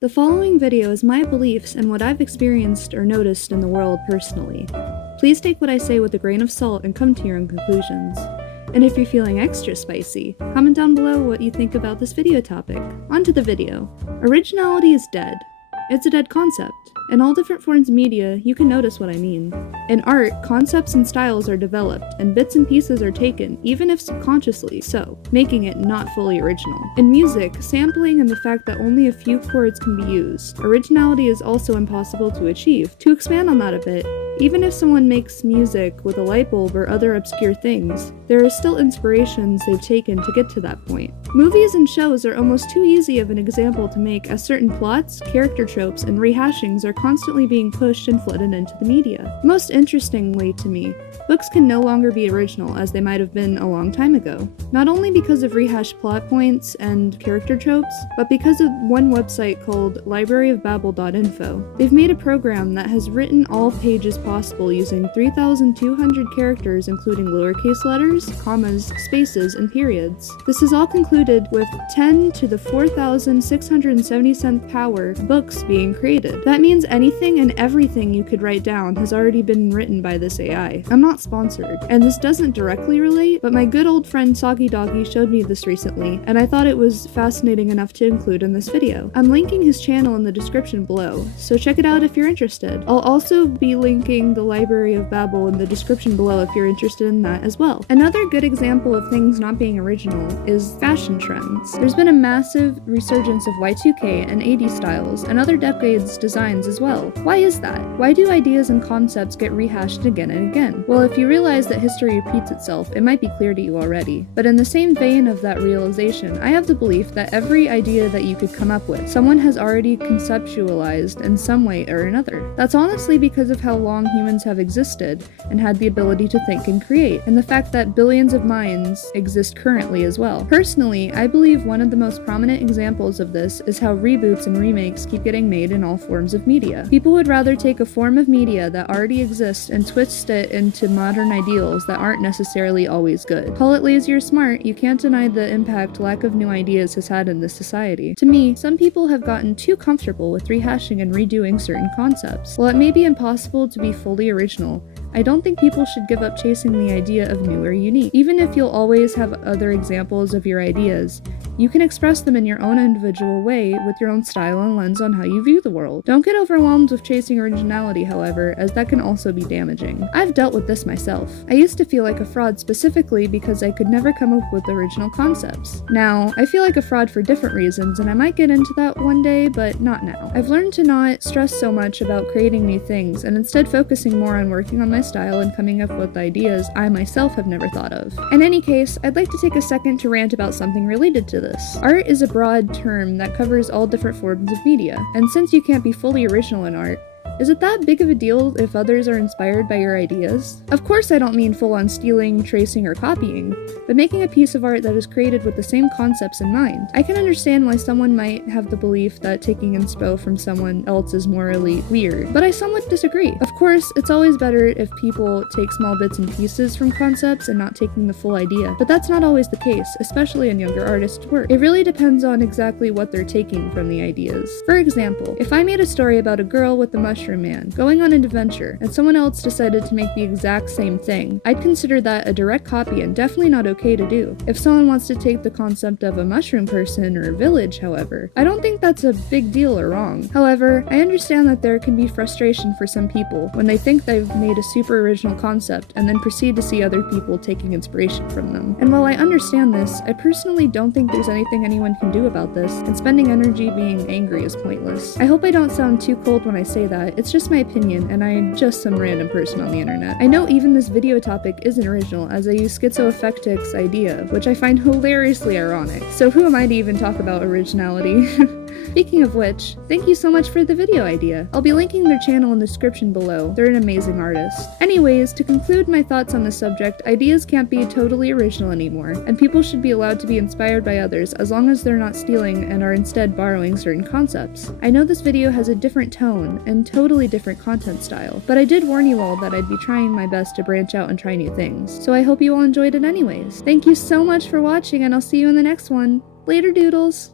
The following video is my beliefs and what I've experienced or noticed in the world personally. Please take what I say with a grain of salt and come to your own conclusions. And if you're feeling extra spicy, comment down below what you think about this video topic. On to the video. Originality is dead. It's a dead concept. In all different forms of media, you can notice what I mean. In art, concepts and styles are developed, and bits and pieces are taken, even if subconsciously so, making it not fully original. In music, sampling and the fact that only a few chords can be used, originality is also impossible to achieve. To expand on that a bit, even if someone makes music with a light bulb or other obscure things, there are still inspirations they've taken to get to that point. Movies and shows are almost too easy of an example to make, as certain plots, character tropes, and rehashings are constantly being pushed and flooded into the media. Most interestingly to me, books can no longer be original as they might have been a long time ago. Not only because of rehashed plot points and character tropes, but because of one website called libraryofbabel.info. They've made a program that has written all pages possible using 3,200 characters including lowercase letters, commas, spaces, and periods. This is all concluded with 10 to the 4,677th power books being created. That means anything and everything you could write down has already been written by this AI. I'm not sponsored, and this doesn't directly relate, but my good old friend Soggy Doggy showed me this recently, and I thought it was fascinating enough to include in this video. I'm linking his channel in the description below, so check it out if you're interested. I'll also be linking the Library of Babel in the description below if you're interested in that as well. Another good example of things not being original is fashion trends. There's been a massive resurgence of Y2K and 80s styles, and other decades' designs as well. Why is that? Why do ideas and concepts get rehashed again and again? Well, if you realize that history repeats itself, it might be clear to you already. But in the same vein of that realization, I have the belief that every idea that you could come up with, someone has already conceptualized in some way or another. That's honestly because of how long humans have existed and had the ability to think and create, and the fact that billions of minds exist currently as well. Personally, I believe one of the most prominent examples of this is how reboots and remakes keep getting made in all forms of media. People would rather take a form of media that already exists and twist it into modern ideals that aren't necessarily always good. Call it lazy or smart, you can't deny the impact lack of new ideas has had in this society. To me, some people have gotten too comfortable with rehashing and redoing certain concepts. While it may be impossible to be fully original, I don't think people should give up chasing the idea of new or unique. Even if you'll always have other examples of your ideas, you can express them in your own individual way with your own style and lens on how you view the world. Don't get overwhelmed with chasing originality, however, as that can also be damaging. I've dealt with this myself. I used to feel like a fraud specifically because I could never come up with original concepts. Now, I feel like a fraud for different reasons, and I might get into that one day, but not now. I've learned to not stress so much about creating new things, and instead focusing more on working on my style and coming up with ideas I myself have never thought of. In any case, I'd like to take a second to rant about something related to this. Art is a broad term that covers all different forms of media, and since you can't be fully original in art, is it that big of a deal if others are inspired by your ideas? Of course I don't mean full-on stealing, tracing, or copying, but making a piece of art that is created with the same concepts in mind. I can understand why someone might have the belief that taking inspo from someone else is morally weird, but I somewhat disagree. Of course, it's always better if people take small bits and pieces from concepts and not taking the full idea, but that's not always the case, especially in younger artists' work. It really depends on exactly what they're taking from the ideas. For example, if I made a story about a girl with a mushroom man going on an adventure and someone else decided to make the exact same thing, I'd consider that a direct copy and definitely not okay to do. If someone wants to take the concept of a mushroom person or a village, however, I don't think that's a big deal or wrong. However, I understand that there can be frustration for some people when they think they've made a super original concept and then proceed to see other people taking inspiration from them. And while I understand this, I personally don't think there's anything anyone can do about this, and spending energy being angry is pointless. I hope I don't sound too cold when I say that. It's just my opinion, and I'm just some random person on the internet. I know even this video topic isn't original, as I use schizoaffectic's idea, which I find hilariously ironic. So who am I to even talk about originality? Speaking of which, thank you so much for the video idea. I'll be linking their channel in the description below. They're an amazing artist. Anyways, to conclude my thoughts on this subject, ideas can't be totally original anymore, and people should be allowed to be inspired by others as long as they're not stealing and are instead borrowing certain concepts. I know this video has a different tone and totally different content style, but I did warn you all that I'd be trying my best to branch out and try new things, so I hope you all enjoyed it anyways. Thank you so much for watching, and I'll see you in the next one. Later, doodles!